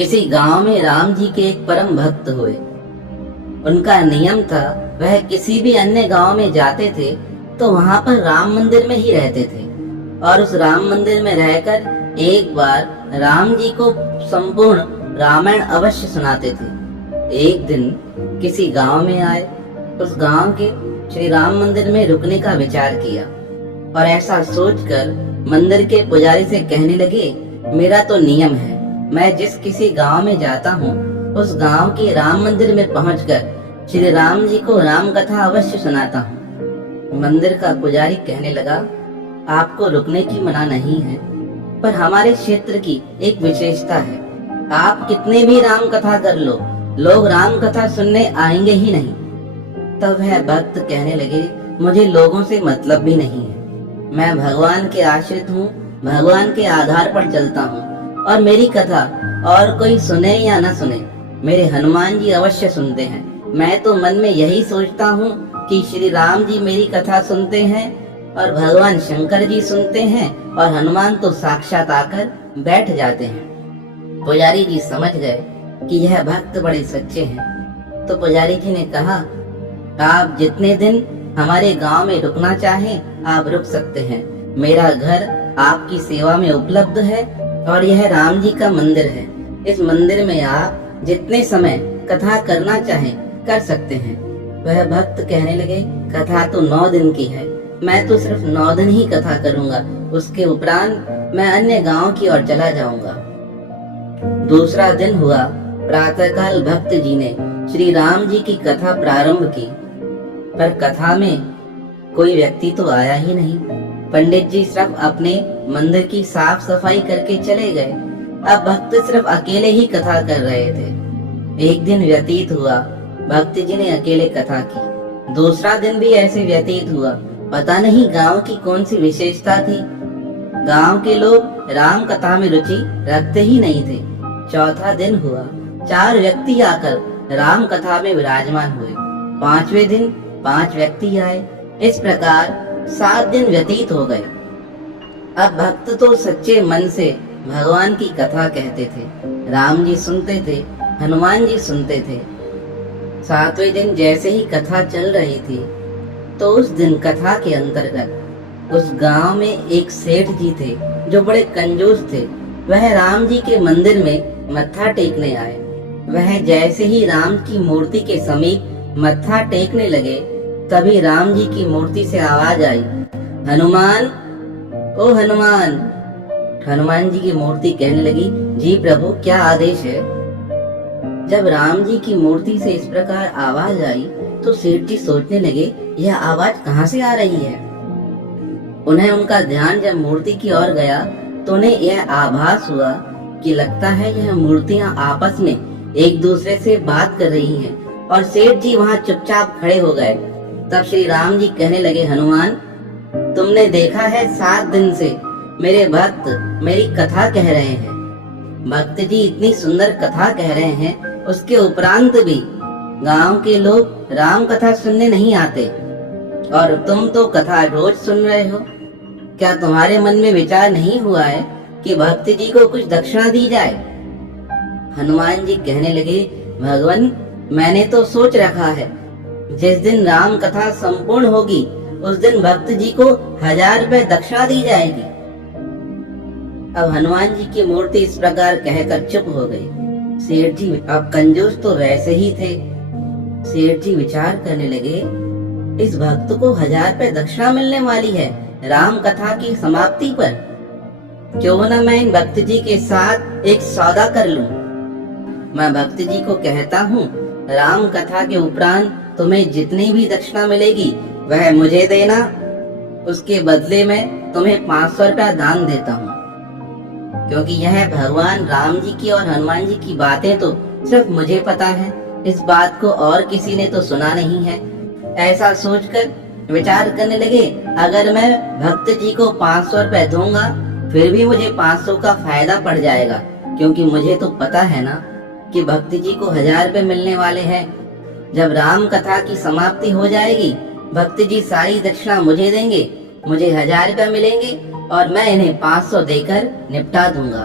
किसी गांव में राम जी के एक परम भक्त हुए। उनका नियम था, वह किसी भी अन्य गांव में जाते थे तो वहां पर राम मंदिर में ही रहते थे और उस राम मंदिर में रहकर एक बार राम जी को संपूर्ण रामायण अवश्य सुनाते थे। एक दिन किसी गांव में आए, उस गांव के श्री राम मंदिर में रुकने का विचार किया और ऐसा सोचकर मंदिर के पुजारी से कहने लगे, मेरा तो नियम है, मैं जिस किसी गांव में जाता हूँ उस गांव के राम मंदिर में पहुंचकर श्री राम जी को राम कथा अवश्य सुनाता हूँ। मंदिर का पुजारी कहने लगा, आपको रुकने की मना नहीं है, पर हमारे क्षेत्र की एक विशेषता है, आप कितने भी राम कथा कर लो, लोग राम कथा सुनने आएंगे ही नहीं। तब वह भक्त कहने लगे, मुझे लोगों से मतलब भी नहीं है, मैं भगवान के आश्रित हूँ, भगवान के आधार पर चलता हूँ और मेरी कथा और कोई सुने या न सुने, मेरे हनुमान जी अवश्य सुनते हैं। मैं तो मन में यही सोचता हूँ कि श्री राम जी मेरी कथा सुनते हैं और भगवान शंकर जी सुनते हैं और हनुमान तो साक्षात आकर बैठ जाते हैं। पुजारी जी समझ गए कि यह भक्त बड़े सच्चे हैं, तो पुजारी जी ने कहा, आप जितने दिन हमारे गांव में रुकना चाहें आप रुक सकते हैं। मेरा घर आपकी सेवा में उपलब्ध है और यह राम जी का मंदिर है। इस मंदिर में आप जितने समय कथा करना चाहें कर सकते हैं। वह भक्त कहने लगे, कथा तो 9 दिन की है, मैं तो सिर्फ 9 दिन ही कथा करूंगा, उसके उपरांत मैं अन्य गांव की ओर चला जाऊंगा। दूसरा दिन हुआ, प्रातःकाल भक्त जी ने श्री राम जी की कथा प्रारंभ की, पर कथा में कोई व्यक्ति तो आया ही नहीं। पंडित जी सिर्फ अपने मंदिर की साफ सफाई करके चले गए। अब भक्त सिर्फ अकेले ही कथा कर रहे थे। एक दिन व्यतीत हुआ, भक्त जी ने अकेले कथा की। दूसरा दिन भी ऐसे व्यतीत हुआ। पता नहीं गांव की कौन सी विशेषता थी, गांव के लोग राम कथा में रुचि रखते ही नहीं थे। चौथा दिन हुआ, 4 व्यक्ति आकर राम कथा में विराजमान हुए। 5वें दिन 5 व्यक्ति आए। इस प्रकार 7 दिन व्यतीत हो गए। अब भक्त तो सच्चे मन से भगवान की कथा कहते थे, राम जी सुनते थे, हनुमान जी सुनते थे। 7वें दिन जैसे ही कथा चल रही थी तो उस दिन कथा के अंतर्गत उस गांव में एक सेठ जी थे जो बड़े कंजूस थे। वह राम जी के मंदिर में मत्था टेकने आए। वह जैसे ही राम की मूर्ति के समीप मत्था टेकने लगे, तभी राम जी की मूर्ति से आवाज आई, हनुमान, ओ हनुमान। हनुमान जी की मूर्ति कहने लगी, जी प्रभु, क्या आदेश है। जब राम जी की मूर्ति से इस प्रकार आवाज आई तो सेठ जी सोचने लगे, यह आवाज कहाँ से आ रही है। उन्हें उनका ध्यान जब मूर्ति की ओर गया तो उन्हें यह आभास हुआ कि लगता है यह मूर्तियां आपस में एक दूसरे से बात कर रही हैं और सेठ जी वहां चुपचाप खड़े हो गए। तब श्री राम जी कहने लगे, हनुमान, तुमने देखा है 7 दिन से मेरे भक्त मेरी कथा कह रहे हैं। भक्त जी इतनी सुंदर कथा कह रहे हैं, उसके उपरांत भी गांव के लोग राम कथा सुनने नहीं आते और तुम तो कथा रोज सुन रहे हो। क्या तुम्हारे मन में विचार नहीं हुआ है कि भक्त जी को कुछ दक्षिणा दी जाए। हनुमान जी कहने लगे, भगवान, मैंने तो सोच रखा है जिस दिन राम कथा संपूर्ण होगी उस दिन भक्त जी को 1000 रुपए दक्षिणा दी जाएगी। अब हनुमान जी की मूर्ति इस प्रकार कहकर चुप हो गई। सेठ जी अब कंजूस तो वैसे ही थे। सेठ जी विचार करने लगे, इस भक्त को 1000 रुपए दक्षिणा मिलने वाली है राम कथा की समाप्ति पर। क्यों न मैं इन भक्त जी के साथ एक सौदा कर लूं। मैं भक्त जी को कहता हूँ, राम कथा के उपरांत तुम्हें जितनी भी दक्षिणा मिलेगी वह मुझे देना, उसके बदले में तुम्हें 500 रुपया दान देता हूँ। क्योंकि यह भगवान राम जी की और हनुमान जी की बातें तो सिर्फ मुझे पता है, इस बात को और किसी ने तो सुना नहीं है। ऐसा सोचकर विचार करने लगे, अगर मैं भक्त जी को 500 रुपए दूंगा फिर भी मुझे 500 का फायदा पड़ जाएगा, क्योंकि मुझे तो पता है ना कि भक्त जी को 1000 रुपए मिलने वाले हैं। जब राम कथा की समाप्ति हो जाएगी भक्त जी सारी दक्षिणा मुझे देंगे, मुझे 1000 रुपए मिलेंगे और मैं इन्हें 500 देकर निपटा दूंगा।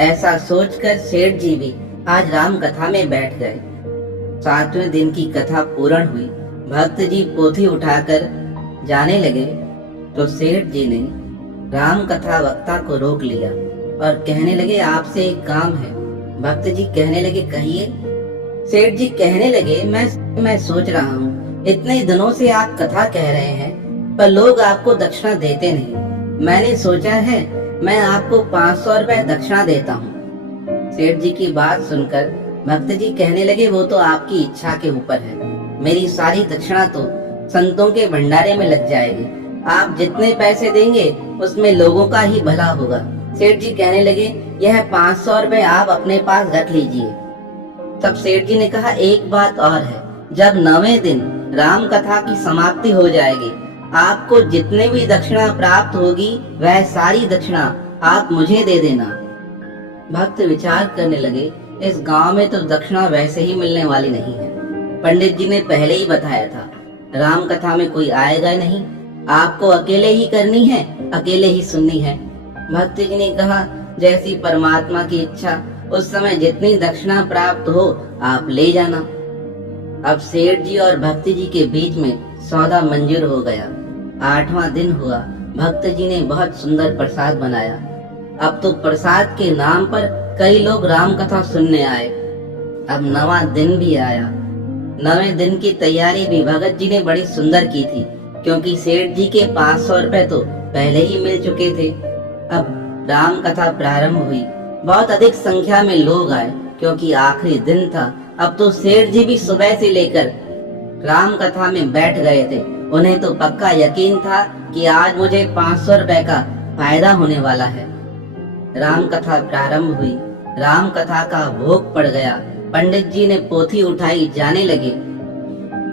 ऐसा सोचकर सेठ जी भी आज राम कथा में बैठ गए। 7वें दिन की कथा पूर्ण हुई। भक्त जी पोथी उठाकर जाने लगे तो सेठ जी ने राम कथा वक्ता को रोक लिया और कहने लगे, आपसे एक काम है। भक्त जी कहने लगे, कहिए। सेठ जी कहने लगे, मैं सोच रहा हूँ, इतने दिनों से आप कथा कह रहे हैं पर लोग आपको दक्षिणा देते नहीं। मैंने सोचा है मैं आपको 500 रुपए दक्षिणा देता हूँ। सेठ जी की बात सुनकर भक्त जी कहने लगे, वो तो आपकी इच्छा के ऊपर है। मेरी सारी दक्षिणा तो संतों के भंडारे में लग जाएगी। आप जितने पैसे देंगे उसमें लोगों का ही भला होगा। सेठ जी कहने लगे, यह 500 रुपए आप अपने पास रख लीजिए। तब सेठ जी ने कहा, एक बात और है, जब 9वें दिन राम कथा की समाप्ति हो जाएगी, आपको जितने भी दक्षिणा प्राप्त होगी वह सारी दक्षिणा आप मुझे दे देना। भक्त विचार करने लगे, इस गांव में तो दक्षिणा वैसे ही मिलने वाली नहीं है। पंडित जी ने पहले ही बताया था, राम कथा में कोई आएगा नहीं, आपको अकेले ही करनी है, अकेले ही सुननी है। भक्त जी ने कहा, जैसी परमात्मा की इच्छा, उस समय जितनी दक्षिणा प्राप्त हो आप ले जाना। अब सेठ जी और भक्त जी के बीच में सौदा मंजूर हो गया। 8वां दिन हुआ। भक्त जी ने बहुत सुंदर प्रसाद बनाया। अब तो प्रसाद के नाम पर कई लोग राम कथा सुनने आए। अब 9वां दिन भी आया। 9वें दिन की तैयारी भी भगत जी ने बड़ी सुंदर की थी, क्योंकि सेठ जी के 500 रुपए तो पहले ही मिल चुके थे। अब राम कथा प्रारंभ हुई। बहुत अधिक संख्या में लोग आए, क्योंकि आखिरी दिन था। अब तो सेठ जी भी सुबह से लेकर राम कथा में बैठ गए थे। उन्हें तो पक्का यकीन था कि आज मुझे 500 रुपए का फायदा होने वाला है। राम कथा प्रारंभ हुई। राम कथा का भोग पड़ गया। पंडित जी ने पोथी उठाई, जाने लगे।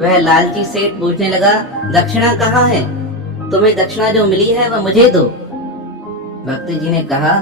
वह लालची सेठ पूछने लगा, दक्षिणा कहाँ है? तुम्हें दक्षिणा जो मिली है वह मुझे दो। भक्त जी ने कहा,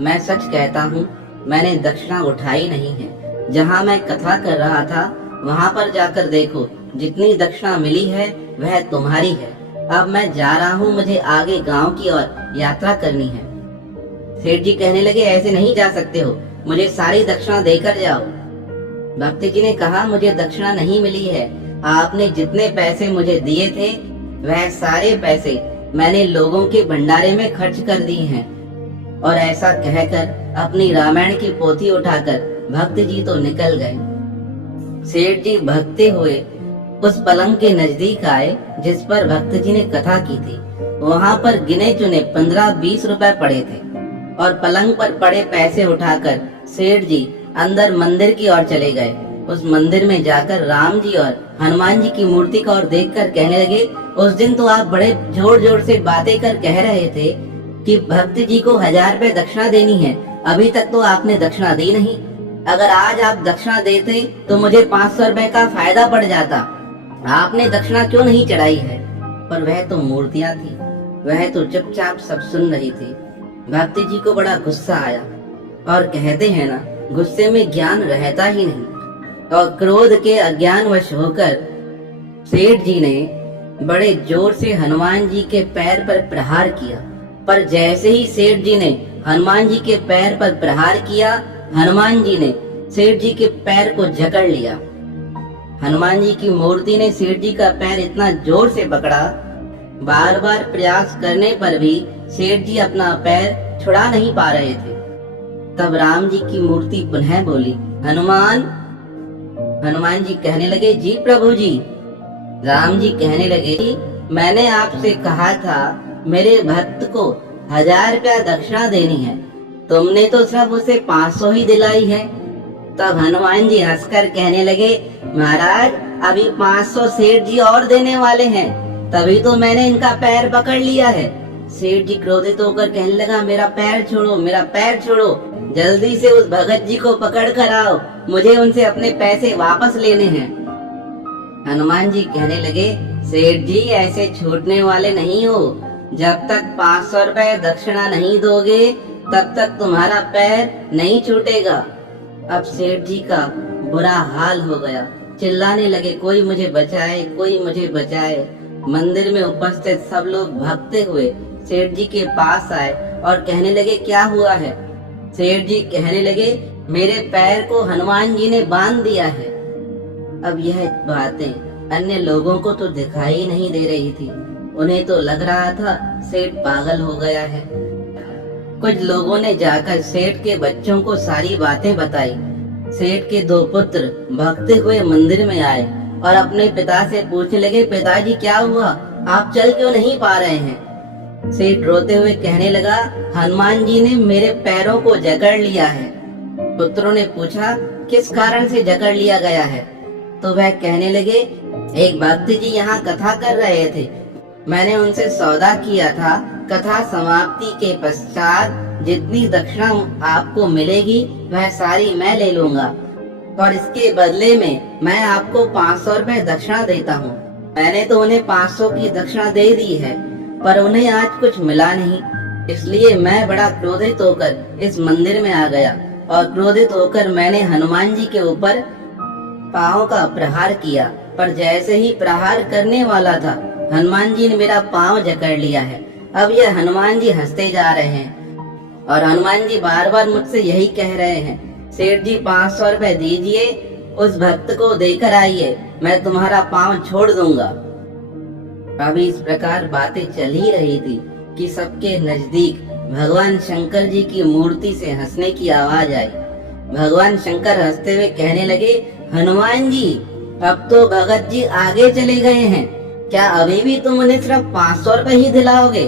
मैं सच कहता हूँ, मैंने दक्षिणा उठाई नहीं है। जहाँ मैं कथा कर रहा था वहाँ पर जाकर देखो, जितनी दक्षिणा मिली है वह तुम्हारी है। अब मैं जा रहा हूँ, मुझे आगे गांव की ओर यात्रा करनी है। सेठ जी कहने लगे, ऐसे नहीं जा सकते हो, मुझे सारी दक्षिणा देकर जाओ। भक्त जी ने कहा, मुझे दक्षिणा नहीं मिली है। आपने जितने पैसे मुझे दिए थे वह सारे पैसे मैंने लोगों के भंडारे में खर्च कर दिए हैं। और ऐसा कहकर अपनी रामायण की पोथी उठाकर भक्त जी तो निकल गए। सेठ जी भगते हुए उस पलंग के नजदीक आए जिस पर भक्त जी ने कथा की थी। वहाँ पर गिने चुने 15-20 रुपए पड़े थे और पलंग पर पड़े पैसे उठाकर सेठ जी अंदर मंदिर की ओर चले गए। उस मंदिर में जाकर राम जी और हनुमान जी की मूर्ति को और देखकर कहने लगे, उस दिन तो आप बड़े जोर जोर से बातें कर कह रहे थे कि भक्त जी को 1000 रुपए दक्षिणा देनी है, अभी तक तो आपने दक्षिणा दी नहीं। अगर आज आप दक्षिणा देते तो मुझे 500 रुपए का फायदा पड़ जाता। आपने दक्षिणा क्यों नहीं चढ़ाई है? पर वह तो मूर्तियां थी, वह तो चुपचाप सब सुन रही थी। भक्त जी को बड़ा गुस्सा आया और कहते हैं ना, गुस्से में ज्ञान रहता ही नहीं। और क्रोध के अज्ञानवश होकर सेठ जी ने बड़े जोर से हनुमान जी के पैर पर प्रहार किया। पर जैसे ही सेठ जी ने हनुमान जी के पैर पर प्रहार किया, हनुमान जी ने सेठ जी के पैर को जकड़ लिया। हनुमान जी की मूर्ति ने सेठ जी का पैर इतना जोर से पकड़ा, बार बार प्रयास करने पर भी सेठ जी अपना पैर छुड़ा नहीं पा रहे थे। तब राम जी की मूर्ति पुनः बोली, हनुमान। हनुमान जी कहने लगे, जी प्रभु जी। राम जी कहने लगे, मैंने आपसे कहा था मेरे भक्त को 1000 रुपया दक्षिणा देनी है, तुमने तो सिर्फ उसे 500 ही दिलाई है। तब हनुमान जी हंसकर कहने लगे, महाराज अभी 500 सेठ जी और देने वाले हैं, तभी तो मैंने इनका पैर पकड़ लिया है। सेठ जी क्रोधित होकर कहने लगा, मेरा पैर छोड़ो, मेरा पैर छोड़ो, जल्दी से उस भगत जी को पकड़ कर आओ, मुझे उनसे अपने पैसे वापस लेने हैं। हनुमान जी कहने लगे, सेठ जी ऐसे छूटने वाले नहीं हो, जब तक 500 रुपए दक्षिणा नहीं दोगे तब तक तुम्हारा पैर नहीं छूटेगा। अब सेठ जी का बुरा हाल हो गया, चिल्लाने लगे, कोई मुझे बचाए, कोई मुझे बचाए। मंदिर में उपस्थित सब लोग भागते हुए सेठ जी के पास आए और कहने लगे, क्या हुआ है? सेठ जी कहने लगे, मेरे पैर को हनुमान जी ने बांध दिया है। अब यह बातें अन्य लोगों को तो दिखाई नहीं दे रही थी। उन्हें तो लग रहा था सेठ पागल हो गया है। कुछ लोगों ने जाकर सेठ के बच्चों को सारी बातें बताई। सेठ के 2 पुत्र भागते हुए मंदिर में आए और अपने पिता से पूछने लगे, पिताजी क्या हुआ, आप चल क्यों नहीं पा रहे हैं? सेठ रोते हुए कहने लगा, हनुमान जी ने मेरे पैरों को जकड़ लिया है। पुत्रों ने पूछा, किस कारण से जकड़ लिया गया है? तो वह कहने लगे, एक भक्त जी यहाँ कथा कर रहे थे, मैंने उनसे सौदा किया था, कथा समाप्ति के पश्चात जितनी दक्षिणा आपको मिलेगी वह सारी मैं ले लूंगा और इसके बदले में मैं आपको 500 रुपए दक्षिणा देता हूँ। मैंने तो उन्हें 500 की दक्षिणा दे दी है, पर उन्हें आज कुछ मिला नहीं, इसलिए मैं बड़ा क्रोधित होकर इस मंदिर में आ गया और क्रोधित होकर मैंने हनुमान जी के ऊपर पांव का प्रहार किया, पर जैसे ही प्रहार करने वाला था हनुमान जी ने मेरा पांव जकड़ लिया है। अब यह हनुमान जी हंसते जा रहे हैं और हनुमान जी बार बार मुझसे यही कह रहे हैं, सेठ जी 500 रुपए दीजिए, उस भक्त को देकर आइए, मैं तुम्हारा पांव छोड़ दूंगा। अभी इस प्रकार बातें चल ही रही थी कि सबके नजदीक भगवान शंकर जी की मूर्ति से हंसने की आवाज आई। भगवान शंकर हंसते हुए कहने लगे, हनुमान जी अब तो भगत जी आगे चले गए हैं, क्या अभी भी तुम उन्हें सिर्फ 500 रुपए ही दिलाओगे?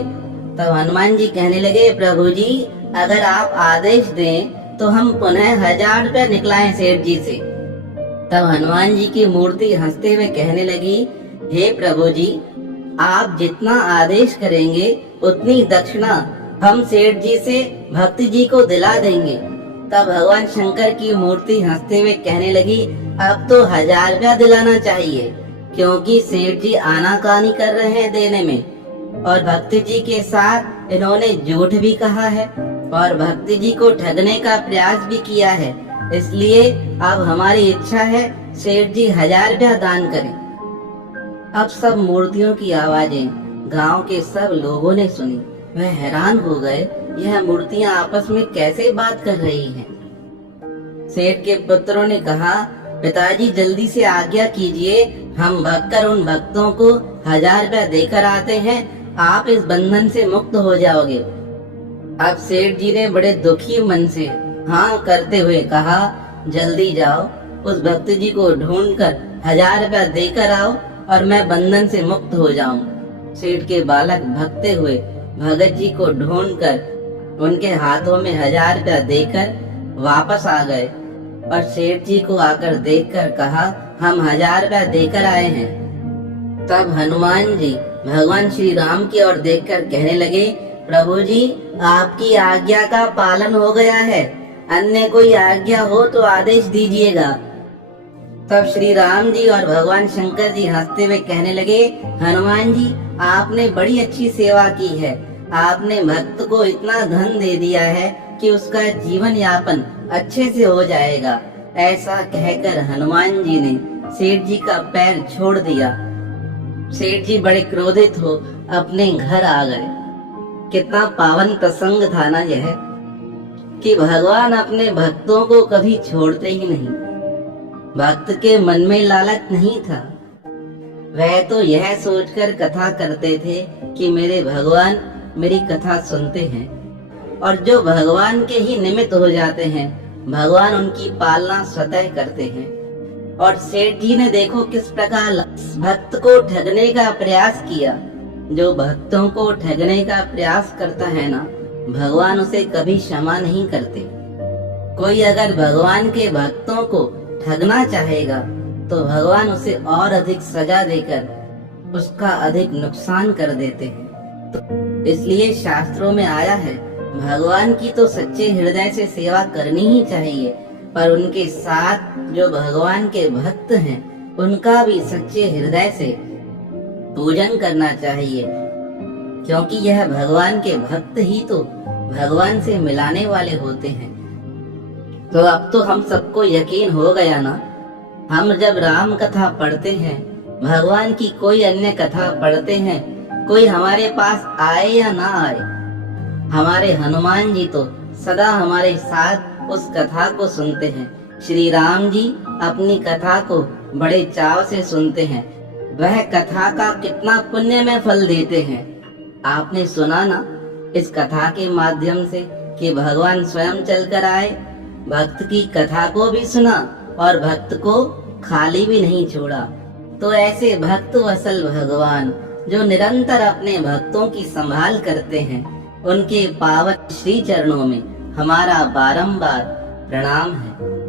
तब हनुमान जी कहने लगे, प्रभु जी अगर आप आदेश दें तो हम पुनः 1000 रुपए निकलाएं सेठ जी से। तब हनुमान जी की मूर्ति हंसते हुए कहने लगी, हे प्रभु जी आप जितना आदेश करेंगे उतनी दक्षिणा हम सेठ जी से भक्त जी को दिला देंगे। तब भगवान शंकर की मूर्ति हंसते हुए कहने लगी, अब तो 1000 रुपया दिलाना चाहिए, क्योंकि सेठ जी आनाकानी कर रहे हैं देने में और भक्त जी के साथ इन्होंने झूठ भी कहा है और भक्त जी को ठगने का प्रयास भी किया है, इसलिए अब हमारी इच्छा है सेठ जी 1000 रुपया दान करें। अब सब मूर्तियों की आवाजें गांव के सब लोगों ने सुनी। वह हैरान हो गए, यह मूर्तियां आपस में कैसे बात कर रही हैं। सेठ के पुत्रों ने कहा, पिताजी जल्दी से आज्ञा कीजिए, हम भागकर उन भक्तों को 1000 रुपया देकर आते हैं, आप इस बंधन से मुक्त हो जाओगे। अब सेठ जी ने बड़े दुखी मन से हाँ करते हुए कहा, जल्दी जाओ, उस भक्त जी को ढूंढकर 1000 रुपया देकर आओ और मैं बंधन से मुक्त हो जाऊं। सेठ के बालक भगते हुए भगत जी को ढूंढकर उनके हाथों में 1000 रुपया देकर वापस आ गए और सेठ जी को आकर देखकर कहा, हम 1000 रुपया देकर आए हैं। तब हनुमान जी भगवान श्री राम की ओर देखकर कहने लगे, प्रभु जी आपकी आज्ञा का पालन हो गया है, अन्य कोई आज्ञा हो तो आदेश दीजिएगा। तब श्री राम जी और भगवान शंकर जी हंसते हुए कहने लगे, हनुमान जी आपने बड़ी अच्छी सेवा की है, आपने भक्त को इतना धन दे दिया है कि उसका जीवन यापन अच्छे से हो जाएगा। ऐसा कहकर हनुमान जी ने सेठ जी का पैर छोड़ दिया। सेठ जी बड़े क्रोधित हो अपने घर आ गए। कितना पावन प्रसंग था ना यह, कि भगवान अपने भक्तों को कभी छोड़ते ही नहीं। भक्त के मन में लालच नहीं था, वह तो यह सोचकर कथा करते थे कि मेरे भगवान मेरी कथा सुनते हैं, और जो भगवान के ही निमित्त हो जाते हैं भगवान उनकी पालना स्वतः करते हैं। और सेठ जी ने देखो किस प्रकार भक्त को ठगने का प्रयास किया। जो भक्तों को ठगने का प्रयास करता है ना, भगवान उसे कभी क्षमा नहीं करते। कोई अगर भगवान के भक्तों को ठगना चाहेगा तो भगवान उसे और अधिक सजा देकर उसका अधिक नुकसान कर देते हैं। तो इसलिए शास्त्रों में आया है, भगवान की तो सच्चे हृदय से सेवा करनी ही चाहिए, पर उनके साथ जो भगवान के भक्त हैं उनका भी सच्चे हृदय से पूजन करना चाहिए, क्योंकि यह भगवान के भक्त ही तो भगवान से मिलाने वाले होते हैं। तो अब तो हम सबको यकीन हो गया ना, हम जब राम कथा पढ़ते हैं, भगवान की कोई अन्य कथा पढ़ते हैं, कोई हमारे पास आए या ना आए, हमारे हनुमान जी तो सदा हमारे साथ उस कथा को सुनते हैं। श्री राम जी अपनी कथा को बड़े चाव से सुनते हैं। वह कथा का कितना पुण्य में फल देते हैं। आपने सुना ना इस कथा के माध्यम से कि भगवान स्वयं चलकर आए, भक्त की कथा को भी सुना और भक्त को खाली भी नहीं छोड़ा। तो ऐसे भक्त वसल भगवान जो निरंतर अपने भक्तों की संभाल करते हैं, उनके पावन श्री चरणों में हमारा बारंबार प्रणाम है।